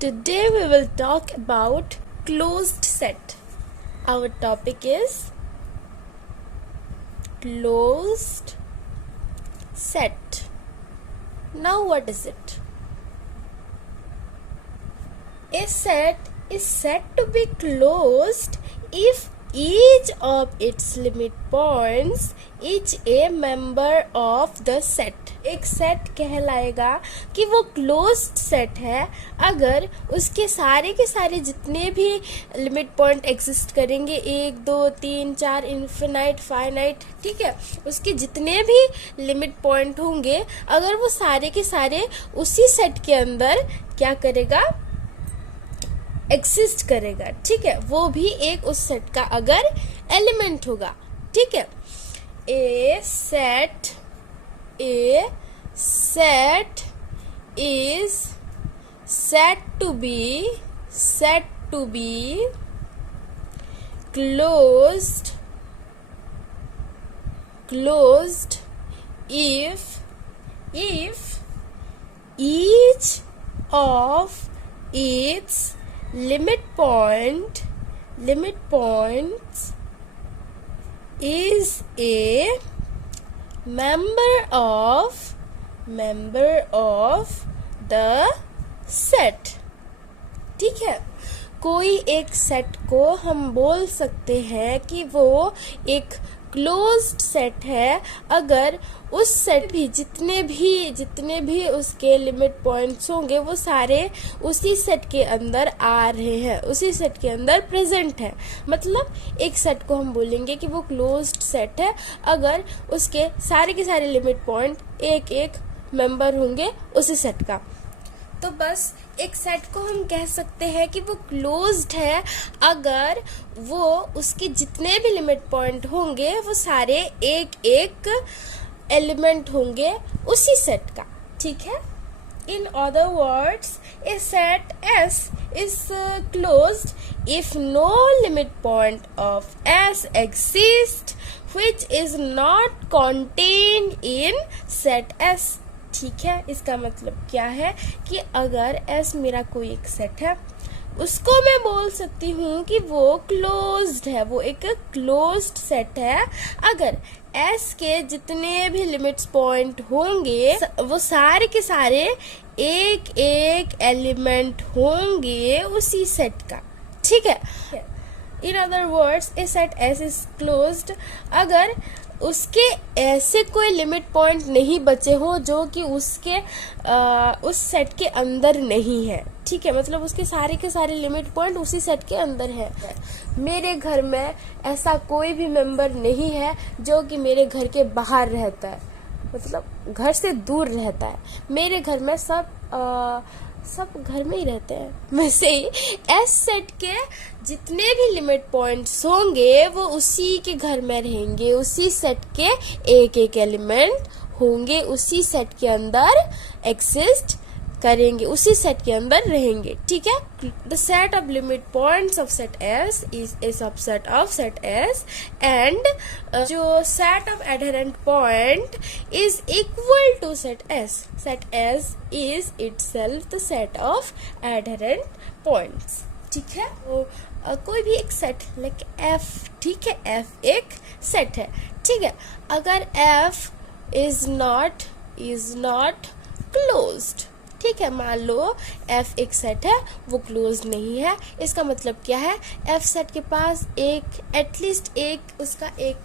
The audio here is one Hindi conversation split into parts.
Today we will talk about closed set. Our topic is closed set. Now what is it? A set is said to be closed if each of its limit points is a member of the set. एक सेट कहलाएगा कि वो क्लोज्ड सेट है अगर उसके सारे के सारे जितने भी लिमिट पॉइंट एग्जिस्ट करेंगे, 1 2 3 4 इन्फिनाइट फाइनाइट, ठीक है, उसके जितने भी लिमिट पॉइंट होंगे अगर वो सारे के सारे उसी सेट के अंदर क्या करेगा, एग्जिस्ट करेगा, ठीक है, वो भी एक उस सेट का अगर एलिमेंट होगा, ठीक है. A set is said to be closed if each of its limit points is a member of the set. ठीक है, कोई एक सेट को हम बोल सकते हैं कि वो एक क्लोज्ड सेट है अगर उस सेट भी जितने भी उसके लिमिट पॉइंट्स होंगे वो सारे उसी सेट के अंदर आ रहे हैं, उसी सेट के अंदर प्रेजेंट है. मतलब एक सेट को हम बोलेंगे कि वो क्लोज्ड सेट है अगर उसके सारे के सारे लिमिट पॉइंट एक एक मेंबर होंगे उसी सेट का. तो बस एक सेट को हम कह सकते हैं कि वो क्लोज्ड है अगर वो उसके जितने भी लिमिट पॉइंट होंगे वो सारे एक एक एलिमेंट होंगे उसी सेट का. ठीक है. In other words, a set S is closed if no limit point of S exists which is not contained in set S. ठीक है, इसका मतलब क्या है कि अगर S मेरा कोई एक सेट है उसको मैं बोल सकती हूँ कि वो क्लोज्ड है, वो एक क्लोज्ड सेट है अगर S के जितने भी लिमिट्स पॉइंट होंगे वो सारे के सारे एक एक एलिमेंट होंगे उसी सेट का. ठीक है. In other words A set S is closed अगर उसके ऐसे कोई लिमिट पॉइंट नहीं बचे हो जो कि उसके उस सेट के अंदर नहीं है. ठीक है, मतलब उसके सारे के सारे लिमिट पॉइंट उसी सेट के अंदर है. मेरे घर में ऐसा कोई भी मेंबर नहीं है जो कि मेरे घर के बाहर रहता है, मतलब घर से दूर रहता है. मेरे घर में सब घर में ही रहते हैं. वैसे ही एस सेट के जितने भी लिमिट पॉइंट्स होंगे वो उसी के घर में रहेंगे, उसी सेट के एक एक एलिमेंट होंगे उसी सेट के अंदर एग्जिस्ट करेंगे, उसी सेट के अंदर रहेंगे. ठीक है. The set of limit points of set S is a subset of set S and जो set of adherent point is equal to set S. Set S is itself the set of adherent points. ठीक है. कोई भी एक सेट लाइक एफ, ठीक है, एफ एक सेट है. ठीक है. अगर एफ इज नॉट क्लोज्ड, ठीक है, मान लो एफ एक सेट है वो क्लोज नहीं है, इसका मतलब क्या है, एफ सेट के पास एटलीस्ट एक उसका एक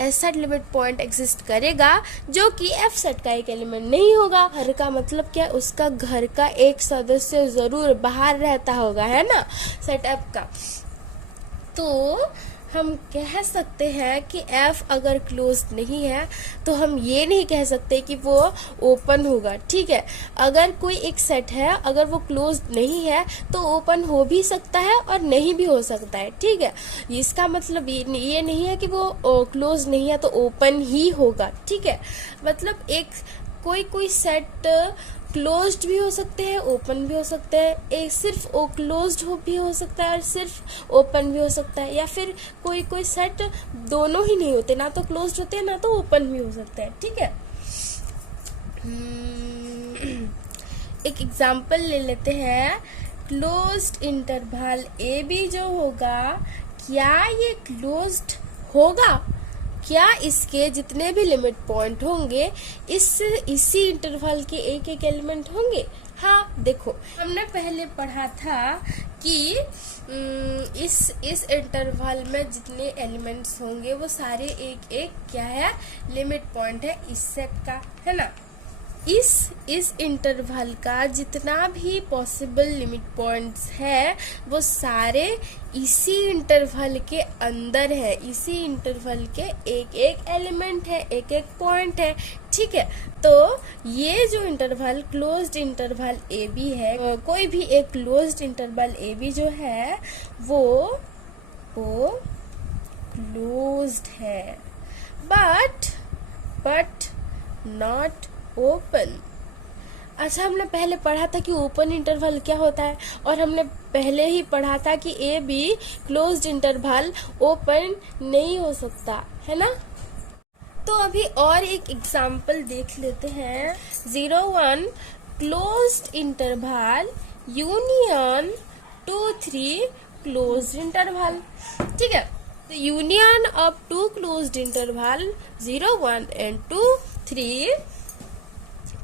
ऐसा लिमिट पॉइंट एग्जिस्ट करेगा जो कि एफ सेट का एक एलिमेंट नहीं होगा. घर का मतलब क्या, उसका घर का एक सदस्य जरूर बाहर रहता होगा, है ना, सेट एफ का. तो हम कह सकते हैं कि f अगर क्लोज्ड नहीं है तो हम ये नहीं कह सकते कि वो ओपन होगा. ठीक है. अगर कोई एक सेट है अगर वो क्लोज्ड नहीं है तो ओपन हो भी सकता है और नहीं भी हो सकता है. ठीक है. इसका मतलब ये नहीं है कि वो क्लोज नहीं है तो ओपन ही होगा. ठीक है. मतलब एक कोई सेट क्लोज्ड भी हो सकते हैं, ओपन भी हो सकते हैं, एक सिर्फ क्लोज्ड भी हो सकता है और सिर्फ ओपन भी हो सकता है, या फिर कोई सेट दोनों ही नहीं होते, ना तो क्लोज्ड होते हैं ना तो ओपन भी हो सकता है. ठीक है. एक एग्जाम्पल ले लेते हैं क्लोज्ड इंटरवल ए बी जो होगा, क्या ये क्लोज्ड होगा? क्या इसके जितने भी लिमिट पॉइंट होंगे इसी इंटरवल के एक एक एलिमेंट होंगे? हाँ, देखो हमने पहले पढ़ा था कि इस इंटरवल में जितने एलिमेंट्स होंगे वो सारे एक एक क्या है, लिमिट पॉइंट है इस सेट का, है ना। इस इंटरवल का जितना भी पॉसिबल लिमिट पॉइंट्स है वो सारे इसी इंटरवल के अंदर है, इसी इंटरवल के एक एक एलिमेंट है, एक एक पॉइंट है, ठीक है। तो ये जो interval closed interval A B है, कोई भी एक क्लोज्ड इंटरवल ए बी जो है वो क्लोज्ड है, बट नॉट ओपन। अच्छा, हमने पहले पढ़ा था कि ओपन इंटरवल क्या होता है, और हमने पहले ही पढ़ा था कि A be closed interval open नहीं हो सकता, है ना। तो अभी और एक एग्जांपल देख लेते हैं। 0-1 closed interval union 2-3 closed interval, ठीक है। तो union of two closed interval 0-1 and 2-3,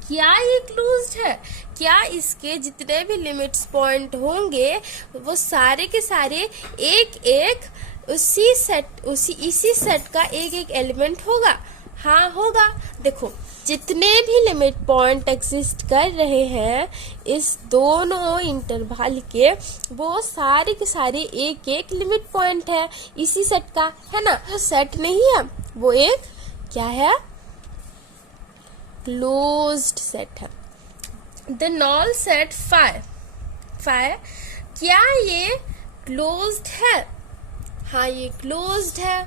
क्या ये क्लोज्ड है? क्या इसके जितने भी लिमिट्स पॉइंट होंगे वो सारे के सारे एक एक इसी सेट का एक एक एलिमेंट होगा? हाँ, होगा। देखो, जितने भी लिमिट पॉइंट एग्जिस्ट कर रहे हैं इस दोनों इंटरवल के, वो सारे के सारे एक एक लिमिट पॉइंट है इसी सेट का, है ना। जो सेट नहीं है वो एक क्या है, क्लोज्ड सेट है। द नॉल सेट 5, क्या ये क्लोज्ड है? हाँ, ये क्लोज्ड है।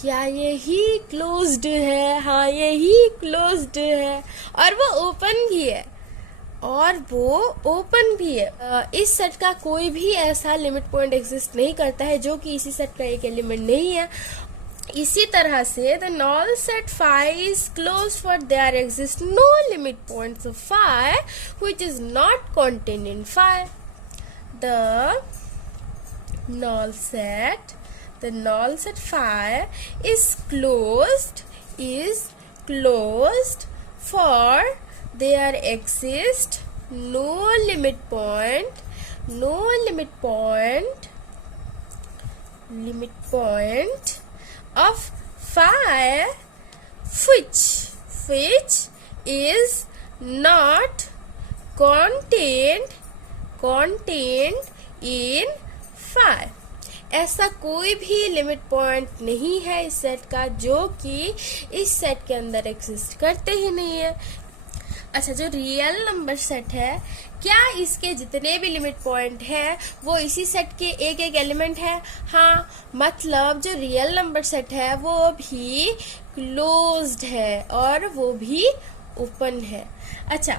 क्या ये ही क्लोज्ड है? हाँ, ये ही क्लोज्ड है। और वो ओपन भी है, इस सेट का कोई भी ऐसा लिमिट पॉइंट एग्जिस्ट नहीं करता है जो कि इसी सेट का एक एलिमेंट नहीं है। इसी तरह से the null set phi is closed for there exists no limit points of phi which is not contained in phi. The null set phi is closed for there exists no limit point of phi which is not contained in phi. ऐसा कोई भी लिमिट पॉइंट नहीं है इस सेट का जो कि इस सेट के अंदर एग्जिस्ट करते ही नहीं है। अच्छा, जो रियल नंबर सेट है, क्या इसके जितने भी लिमिट पॉइंट है वो इसी सेट के एक एक एलिमेंट है? हाँ, मतलब जो रियल नंबर सेट है वो भी क्लोज्ड है और वो भी ओपन है। अच्छा,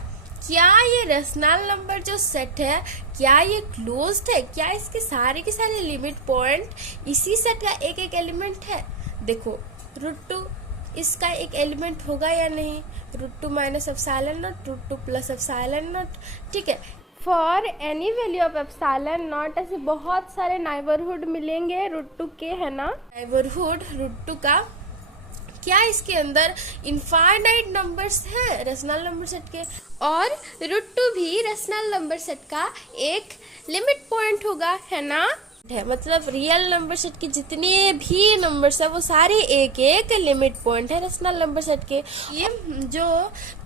क्या ये रेशनल नंबर जो सेट है क्या ये क्लोज्ड है? क्या इसके सारे के सारे लिमिट पॉइंट इसी सेट का एक एक एलिमेंट है? देखो, √2 इसका एक एलिमेंट होगा या नहीं? √2 minus epsilon not, √2 plus epsilon not, ठीक है। For any value of epsilon not ऐसे बहुत सारे नाइबरहुड मिलेंगे √2 के, है ना। नाइबरहुड √2 का, क्या इसके अंदर इनफाइनाइट नंबर्स हैं रेशनल नंबर सेट के? और √2 भी रेशनल नंबर सेट का एक लिमिट पॉइंट होगा, है ना। है मतलब रियल नंबर सेट के जितने भी नंबर्स है वो सारे एक एक लिमिट पॉइंट है रेशनल नंबर सेट के। ये जो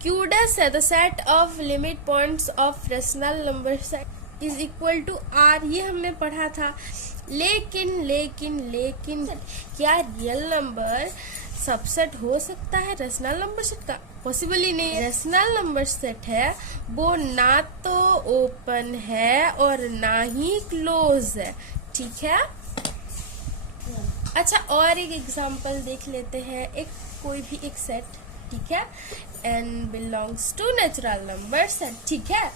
क्यूडस है, the set of limit points of rational number set is equal to R, ये हमने पढ़ा था। लेकिन क्या रियल नंबर सबसेट हो सकता है रेशनल नंबर सेट का? पॉसिबल ही नहीं है। रेशनल नंबर सेट है वो ना तो ओपन है और ना ही क्लोज है, ठीक है। अच्छा, और एक एग्जांपल देख लेते हैं। कोई भी एक सेट, ठीक है, n belongs to natural number set, ठीक है।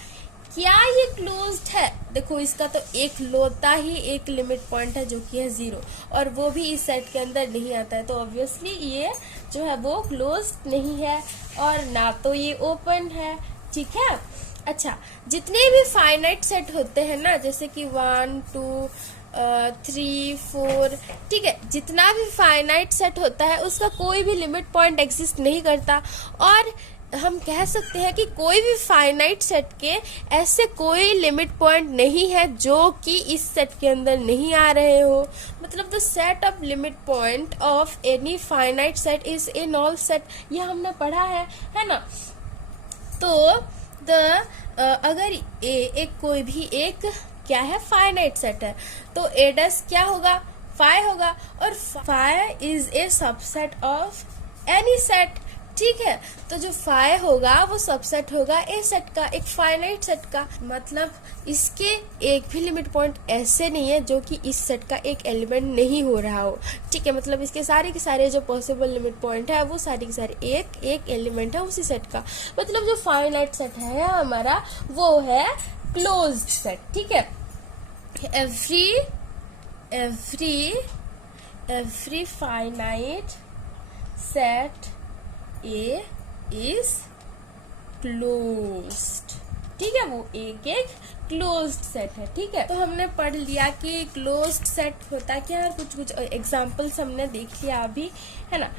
क्या ये क्लोज्ड है? देखो, इसका तो एक लोता ही एक लिमिट पॉइंट है जो कि है 0 और वो भी इस सेट के अंदर नहीं आता है, तो ऑब्वियसली ये जो है वो क्लोज्ड नहीं है और ना तो ये ओपन है, ठीक है। अच्छा, जितने भी फाइनाइट सेट होते हैं ना, जैसे कि 1 2 3 4, ठीक है, जितना भी फाइनाइट सेट होता है उसका कोई भी लिमिट पॉइंट एग्जिस्ट नहीं करता। और हम कह सकते हैं कि कोई भी फाइनाइट सेट के ऐसे कोई लिमिट पॉइंट नहीं है जो कि इस सेट के अंदर नहीं आ रहे हो। मतलब the set of limit point of any finite set is in all set, ये हमने पढ़ा है ना। तो अगर एक कोई भी एक क्या है, फाइनाइट सेट है, तो ए डस क्या होगा, फाई होगा, और phi is a subset of any set, ठीक है। तो जो फाई होगा वो सबसेट होगा ए सेट का, एक फाइनाइट सेट का। मतलब इसके एक भी लिमिट पॉइंट ऐसे नहीं है जो कि इस सेट का एक एलिमेंट नहीं हो रहा हो, ठीक है। मतलब इसके सारे के सारे जो पॉसिबल लिमिट पॉइंट है वो सारे के सारे एक एलिमेंट है उसी सेट का। मतलब जो फाइनाइट सेट है हमारा वो है क्लोज्ड सेट, ठीक है। every finite set A is closed, ठीक है, वो एक क्लोज्ड सेट है, ठीक है। तो हमने पढ़ लिया कि क्लोज्ड सेट होता क्या है, कुछ एग्जांपल्स हमने देख लिया अभी, है ना।